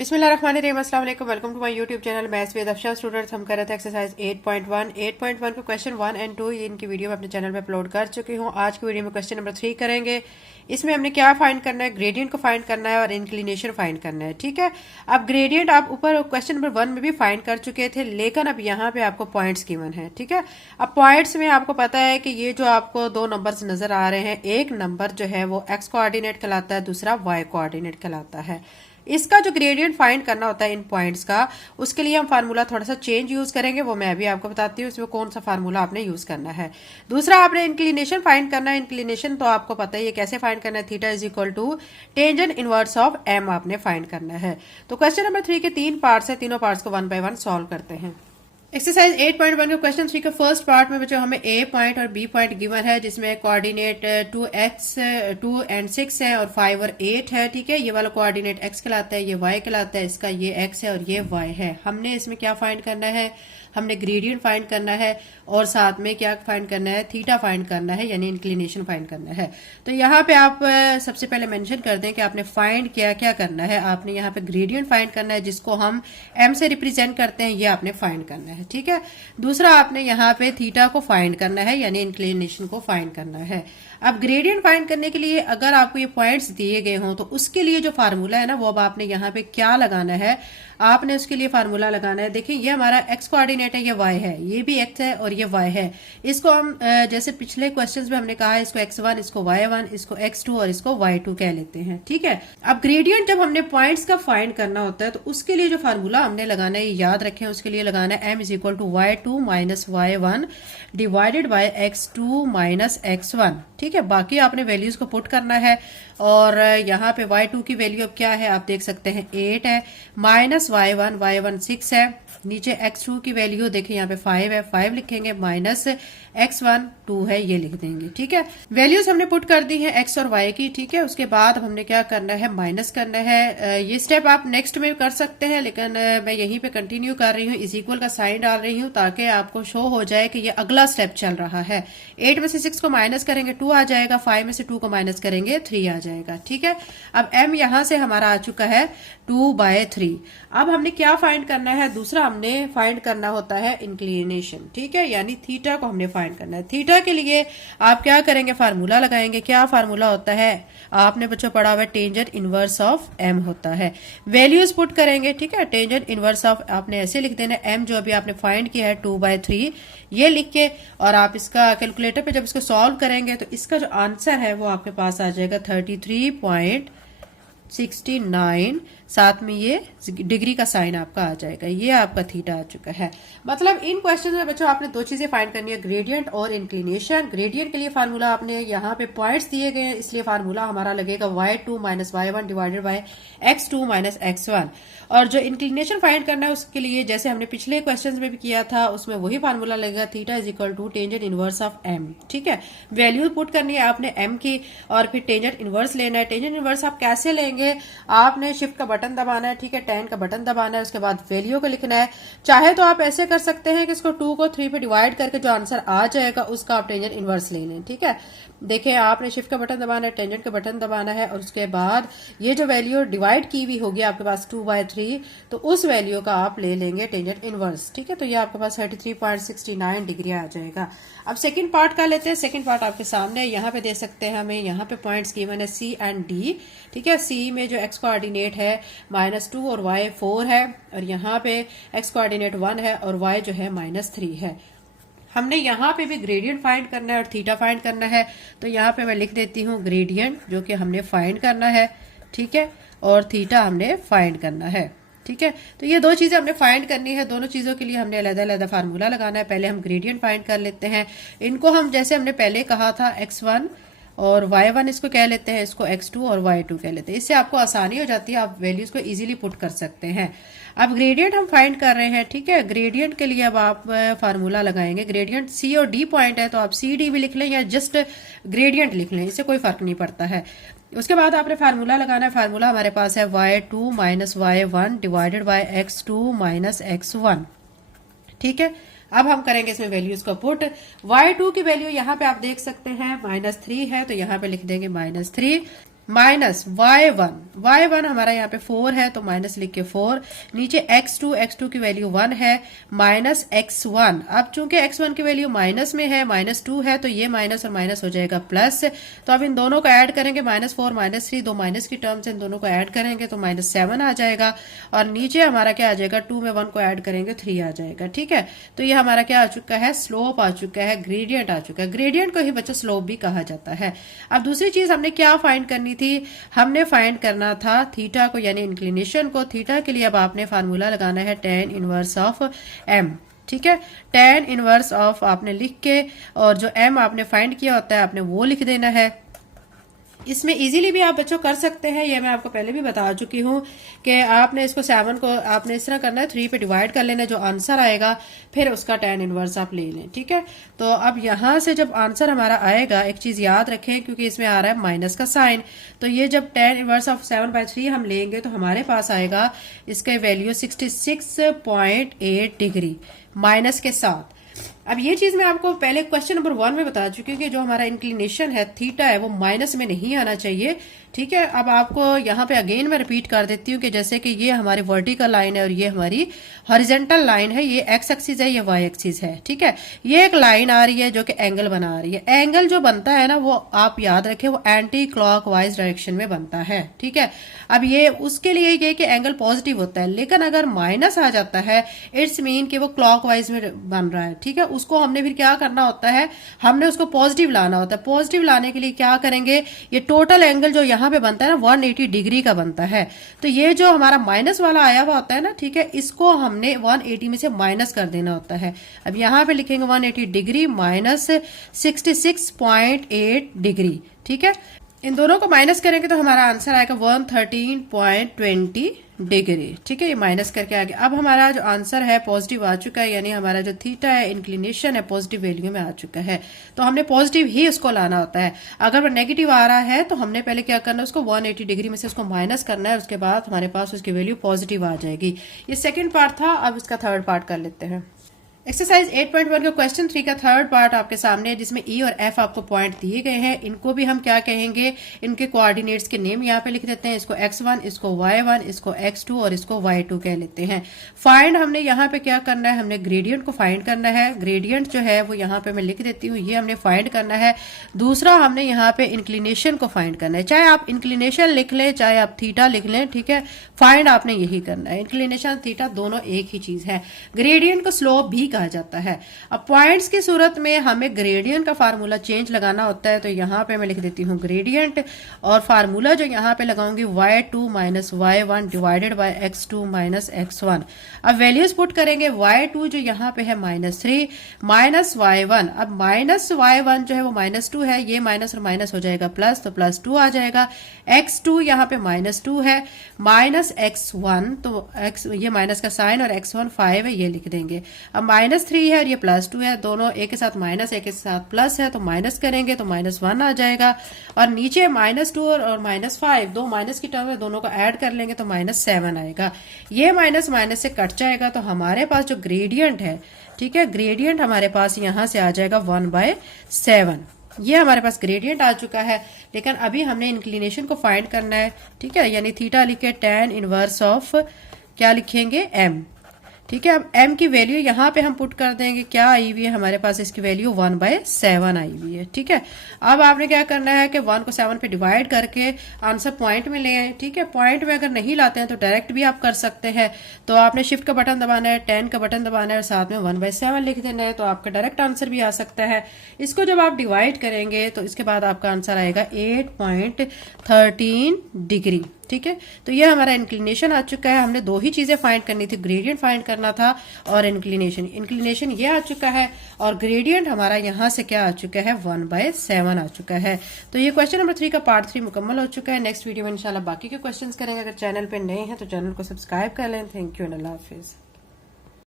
बिस्मिल्लाहिर्रहमानिर्रहीम, अस्सलाम वालेकुम। Welcome to my YouTube channel maths with Afsha. Students, हम कर रहे थे एक्सरसाइज 8.1 को क्वेश्चन 1 एंड 2 ये इनकी वीडियो मैं अपने चैनल में अपलोड कर चुकी हूँ। आज की वीडियो में क्वेश्चन नंबर 3 करेंगे। इसमें हमने क्या फाइंड करना है, ग्रेडियंट को फाइंड करना है और इंक्लिनेशन फाइंड करना है। ठीक है, अब ग्रेडियंट आप ऊपर क्वेश्चन नंबर 1 में भी फाइंड कर चुके थे, लेकिन अब यहाँ पे आपको पॉइंट्स गिवन है। ठीक है, अब पॉइंट्स में आपको पता है कि ये जो आपको दो नंबर्स नजर आ रहे हैं, एक नंबर जो है वो एक्स कोऑर्डिनेट कहलाता है, दूसरा वाई कोऑर्डिनेट कहलाता है। इसका जो ग्रेडियंट फाइंड करना होता है इन पॉइंट्स का, उसके लिए हम फार्मूला थोड़ा सा चेंज यूज करेंगे, वो मैं भी आपको बताती हूँ इसमें कौन सा फार्मूला आपने यूज करना है। दूसरा, आपने इंक्लिनेशन फाइंड करना है। इंक्लिनेशन तो आपको पता ही है कैसे फाइंड करना है, theta is equal to tangent inverse of m आपने फाइंड करना है। तो क्वेश्चन नंबर 3 के 3 पार्ट्स है, तीनों पार्ट्स को 1 बाय 1 सॉल्व करते हैं। एक्सरसाइज 8.1 के क्वेश्चन 3 के फर्स्ट पार्ट में बच्चों हमें ए पॉइंट और बी पॉइंट गिवन है, जिसमें कोऑर्डिनेट 2 एंड 6 है और 5 और 8 है। ठीक है, ये वाला कोऑर्डिनेट x कहलाता है, ये y कहलाता है, इसका ये x है और ये y है। हमने इसमें क्या फाइंड करना है, हमने ग्रेडियंट फाइंड करना है और साथ में क्या फाइंड करना है, थीटा फाइंड करना है, यानी इंक्लिनेशन फाइंड करना है। तो यहाँ पे आप सबसे पहले मेंशन कर दें कि आपने फाइंड क्या क्या करना है। आपने यहाँ पे ग्रेडियंट फाइंड करना है, जिसको हम m से रिप्रेजेंट करते हैं, ये आपने फाइंड करना है। ठीक है, दूसरा आपने यहाँ पे थीटा को फाइंड करना है, यानी इंक्लिनेशन को फाइंड करना है। अब ग्रेडियंट फाइंड करने के लिए अगर आपको ये पॉइंट्स दिए गए हों, तो उसके लिए जो फार्मूला है ना, वो अब आपने यहाँ पे क्या लगाना है, आपने उसके लिए फार्मूला लगाना है। देखिए, ये हमारा एक्स कोऑर्डिनेट है, ये वाई है, ये भी एक्स है और ये वाई है। इसको हम जैसे पिछले क्वेश्चंस में हमने कहा है, इसको x1, इसको y1, इसको x2 और इसको y2 कह लेते हैं। ठीक है, अब ग्रेडियंट जब हमने पॉइंट्स का फाइंड करना होता है, तो उसके लिए जो फार्मूला हमने लगाना है, याद रखें, उसके लिए लगाना है m is equal to y2 minus y1 divided by x2 minus x1। ठीक है, बाकी आपने वैल्यूज को पुट करना है और यहाँ पे y2 की वैल्यू अब क्या है, आप देख सकते हैं 8 है, माइनस y1 6 है, नीचे x2 की वैल्यू देखिए यहाँ पे 5 है, 5 लिखेंगे, माइनस x1 2 है, ये लिख देंगे। ठीक है, वैल्यूज हमने पुट कर दी है x और y की। ठीक है, उसके बाद हमने क्या करना है, माइनस करना है। ये स्टेप आप नेक्स्ट में कर सकते हैं, लेकिन मैं यहीं पे कंटिन्यू कर रही हूँ, इज इक्वल का साइन डाल रही हूँ ताकि आपको शो हो जाए कि ये अगला स्टेप चल रहा है। 8 में से 6 को माइनस करेंगे 2 आ जाएगा, 5 में से 2 को माइनस करेंगे 3 आ जाएगा। ठीक है, अब m यहां से हमारा आ चुका है 2/3। अब हमने क्या फाइंड करना है, दूसरा हमने फाइंड करना होता है इंक्लिनेशन। ठीक है, यानी थीटा को हमने फाइंड करना है। थीटा के लिए आप क्या करेंगे, फार्मूला लगाएंगे। क्या फार्मूला होता है, आपने बच्चों पढ़ा हुआ है, टेंजेंट इनवर्स ऑफ m होता है। वैल्यूज पुट करेंगे। ठीक है, टेंजेंट इनवर्स ऑफ आपने ऐसे लिख देना, m जो अभी आपने फाइंड किया है 2/3 ये लिख के, और आप इसका कैलकुलेटर पे जब इसको सॉल्व करेंगे तो इसका जो आंसर है वो आपके पास आ जाएगा 33.69, साथ में ये डिग्री का साइन आपका आ जाएगा, ये आपका थीटा आ चुका है। मतलब इन क्वेश्चन में बच्चों आपने दो चीजें फाइंड करनी है, ग्रेडियंट और इंक्लिनेशन। ग्रेडियंट के लिए फार्मूला आपने यहाँ पे पॉइंट्स दिए गए हैं, इसलिए फार्मूला हमारा लगेगा y2 minus y1 divided by x2 minus x1। और जो इंक्लिनेशन फाइंड करना है उसके लिए जैसे हमने पिछले क्वेश्चन में भी किया था, उसमें वही फार्मूला लगेगा, theta is equal to tangent inverse of m। ठीक है, वैल्यू पुट करनी है आपने m की और फिर टेंजेंट इनवर्स लेना है। टेंजेंट इनवर्स आप कैसे लेंगे, आपने शिफ्ट का बटन दबाना है। ठीक है, 10 का बटन दबाना है, उसके बाद वैल्यू को लिखना है। चाहे तो आप ऐसे कर सकते हैं कि इसको 2 को 3 पे डिवाइड करके जो आंसर आ जाएगा उसका आप टेंजेंट इनवर्स ले लें। ठीक है, देखिए आपने शिफ्ट का बटन दबाना है, टेंजेंट का बटन दबाना है और उसके बाद ये जो वैल्यू डिवाइड की हुई होगी आपके पास 2/3, तो उस वैल्यू का आप ले लेंगे टेंजेंट इनवर्स। ठीक है, तो ये आपके पास 33.69 डिग्री आ जाएगा। अब सेकंड पार्ट का लेते हैं। सेकंड पार्ट आपके सामने यहाँ पे दे सकते हैं, हमें यहाँ पे पॉइंट्स गिवन है C एंड D। ठीक है, C में जो x कोऑर्डिनेट है -2 और y 4 है, और यहाँ पे x कोऑर्डिनेट 1 है और y जो है -3 है। हमने यहाँ पे भी ग्रेडियंट फाइंड करना है और थीटा फाइंड करना है, तो यहाँ पे मैं लिख देती हूँ ग्रेडियंट जो कि हमने फाइंड करना है। ठीक है, और थीटा हमने फाइंड करना है। ठीक है, तो ये दो चीजें हमने फाइंड करनी है, दोनों चीजों के लिए हमने अलग-अलग फार्मूला लगाना है। पहले हम ग्रेडियंट फाइंड कर लेते हैं, इनको हम जैसे हमने पहले कहा था x1 और y1 इसको कह लेते हैं, इसको x2 और y2 कह लेते हैं। इससे आपको आसानी हो जाती है, आप वैल्यूज को इजीली पुट कर सकते हैं। अब ग्रेडियंट हम फाइंड कर रहे हैं। ठीक है, ग्रेडियंट के लिए अब आप फार्मूला लगाएंगे। ग्रेडियंट C और D पॉइंट है, तो आप CD भी लिख लें या जस्ट ग्रेडियंट लिख लें, इससे कोई फर्क नहीं पड़ता है। उसके बाद आपने फार्मूला लगाना है। फार्मूला हमारे पास है y2 minus y1 divided by x2 minus x1। ठीक है, अब हम करेंगे इसमें वैल्यूज का पुट। y2 की वैल्यू यहाँ पे आप देख सकते हैं -3 है, तो यहाँ पे लिख देंगे -3 माइनस y1 हमारा यहाँ पे 4 है तो माइनस लिख के 4, नीचे x2 की वैल्यू 1 है, माइनस x1। अब चूंकि x1 की वैल्यू माइनस में है, -2 है, तो ये माइनस और माइनस हो जाएगा प्लस। तो अब इन दोनों को ऐड करेंगे, -4 -3 दो माइनस की टर्म्स, इन दोनों को ऐड करेंगे तो -7 आ जाएगा। और नीचे हमारा क्या आ जाएगा, 2 में 1 को ऐड करेंगे 3 आ जाएगा। ठीक है, तो ये हमारा क्या आ चुका है, स्लोप आ चुका है, ग्रेडियंट आ चुका है। ग्रेडियंट को ही बच्चों स्लोप भी कहा जाता है। अब दूसरी चीज हमने क्या फाइंड करनी थी, हमने फाइंड करना था थीटा को, यानी इंक्लिनेशन को। थीटा के लिए अब आपने फार्मूला लगाना है tan इनवर्स ऑफ m। ठीक है, tan इनवर्स ऑफ आपने लिख के, और जो m आपने फाइंड किया होता है आपने वो लिख देना है। इसमें इजीली भी आप बच्चों कर सकते हैं, ये मैं आपको पहले भी बता चुकी हूँ कि आपने इसको 7 को आपने इस तरह करना है, 3 पे डिवाइड कर लेना, जो आंसर आएगा फिर उसका tan इनवर्स आप ले लें। ठीक है, तो अब यहां से जब आंसर हमारा आएगा, एक चीज याद रखें क्योंकि इसमें आ रहा है माइनस का साइन, तो ये जब tan इनवर्स ऑफ 7/3 हम लेंगे तो हमारे पास आएगा इसका वैल्यू 66.8 डिग्री माइनस के साथ। अब ये चीज मैं आपको पहले क्वेश्चन नंबर 1 में बता चुकी हूँ कि जो हमारा इंक्लिनेशन है थीटा है वो माइनस में नहीं आना चाहिए। ठीक है, अब आपको यहाँ पे अगेन मैं रिपीट कर देती हूँ कि जैसे कि ये हमारी वर्टिकल लाइन है और ये हमारी हॉरिजॉन्टल लाइन है, ये एक्स एक्सिस है, ये वाई एक्सिस है। ठीक है, ये एक लाइन आ रही है जो कि एंगल बना रही है। एंगल जो बनता है ना वो आप याद रखें वो एंटी क्लॉकवाइज डायरेक्शन में बनता है। ठीक है, अब ये उसके लिए ये कि एंगल पॉजिटिव होता है, लेकिन अगर माइनस आ जाता है इट्स मीन कि वो क्लॉकवाइज में बन रहा है। ठीक है, उसको हमने फिर क्या करना होता है, हमने उसको पॉजिटिव लाना होता है। पॉजिटिव लाने के लिए क्या करेंगे, ये टोटल एंगल जो यहाँ पे बनता है ना 180 डिग्री का बनता है, तो ये जो हमारा माइनस वाला आया हुआ होता है ना, ठीक है, इसको हमने 180 में से माइनस कर देना होता है। अब यहाँ पे लिखेंगे 180 डिग्री माइनस 66.8 डिग्री। ठीक है, इन दोनों को माइनस करेंगे तो हमारा आंसर आएगा 113.20 डिग्री। ठीक है, ये माइनस करके आ गया। अब हमारा जो आंसर है पॉजिटिव आ चुका है, यानी हमारा जो थीटा है इंक्लिनेशन है पॉजिटिव वैल्यू में आ चुका है, तो हमने पॉजिटिव ही उसको लाना होता है। अगर वो नेगेटिव आ रहा है तो हमने पहले क्या करना है, उसको 180 डिग्री में से उसको माइनस करना है, उसके बाद हमारे पास उसकी वैल्यू पॉजिटिव आ जाएगी। ये सेकेंड पार्ट था, अब इसका थर्ड पार्ट कर लेते हैं। एक्सरसाइज 8.1 का क्वेश्चन 3 का थर्ड पार्ट आपके सामने है, जिसमें ई और एफ आपको पॉइंट दिए गए हैं। इनको भी हम क्या कहेंगे, इनके कोऑर्डिनेट्स के नेम यहाँ पे लिख देते हैं। इसको x1, इसको y1, इसको x2 और इसको y2 कह लेते हैं। फाइंड हमने यहाँ पे क्या करना है, हमने ग्रेडियंट को फाइंड करना है। ग्रेडियंट जो है वो यहाँ पे मैं लिख देती हूँ, ये हमने फाइंड करना है। दूसरा हमने यहाँ पे इंक्लिनेशन को फाइंड करना है, चाहे आप इंक्लिनेशन लिख लें चाहे आप थीटा लिख लें। ठीक है, फाइंड आपने यही करना है, इंक्लिनेशन थीटा दोनों एक ही चीज है। ग्रेडियंट को स्लोप भी कहा जाता है। अब पॉइंट्स की सूरत में हमें ग्रेडियंट का फार्मूला चेंज लगाना होता है, तो यहां पे मैं लिख देती हूं ग्रेडियंट, और फार्मूला जो यहां पे लगाऊंगी y2 minus y1 divided by x2 minus x1। अब वैल्यूज पुट करेंगे, y2 जो यहां पे है -3 माइनस y1, अब माइनस y1 जो है वो -2 है, ये माइनस और माइनस हो जाएगा प्लस, तो +2 आ जाएगा। x2 यहां पे -2 है माइनस x1, तो x ये माइनस का साइन और x1 5 है, ये लिख देंगे। अब -3 है और ये +2 है, दोनों एक के साथ माइनस एक के साथ प्लस है, तो माइनस करेंगे तो -1 आ जाएगा। और नीचे -2 और -5 दो माइनस की टर्म है, दोनों को ऐड कर लेंगे तो -7 आएगा। ये माइनस माइनस से कट जाएगा, तो हमारे पास जो ग्रेडियंट है, ठीक है, ग्रेडियंट हमारे पास यहां से आ जाएगा 1/7। ये हमारे पास ग्रेडियंट आ चुका है, लेकिन अभी हमने इंक्लिनेशन को फाइंड करना है। ठीक है, यानी थीटा लिखे tan इनवर्स ऑफ क्या लिखेंगे m। ठीक है, अब m की वैल्यू यहाँ पे हम पुट कर देंगे, क्या आई हुई है हमारे पास, इसकी वैल्यू 1/7 आई हुई है। ठीक है, अब आपने क्या करना है कि 1 को 7 पे डिवाइड करके आंसर पॉइंट में ले आए। ठीक है, पॉइंट में अगर नहीं लाते हैं तो डायरेक्ट भी आप कर सकते हैं, तो आपने शिफ्ट का बटन दबाना है, 10 का बटन दबाना है और साथ में 1/7 लिख देना है, तो आपका डायरेक्ट आंसर भी आ सकता है। इसको जब आप डिवाइड करेंगे तो इसके बाद आपका आंसर आएगा 8.13 डिग्री। ठीक है, तो ये हमारा इंक्लिनेशन आ चुका है। हमने दो ही चीजें फाइंड करनी थी, ग्रेडियंट फाइंड करना था और इंक्लिनेशन। इंक्लिनेशन ये आ चुका है और ग्रेडियंट हमारा यहाँ से क्या आ चुका है, 1/7 आ चुका है। तो ये क्वेश्चन नंबर 3 का पार्ट 3 मुकम्मल हो चुका है। नेक्स्ट वीडियो में इंशाल्लाह बाकी के क्वेश्चंस करेंगे। अगर चैनल पे नए हैं तो चैनल को सब्सक्राइब कर लें। Thank you and Allah Hafiz.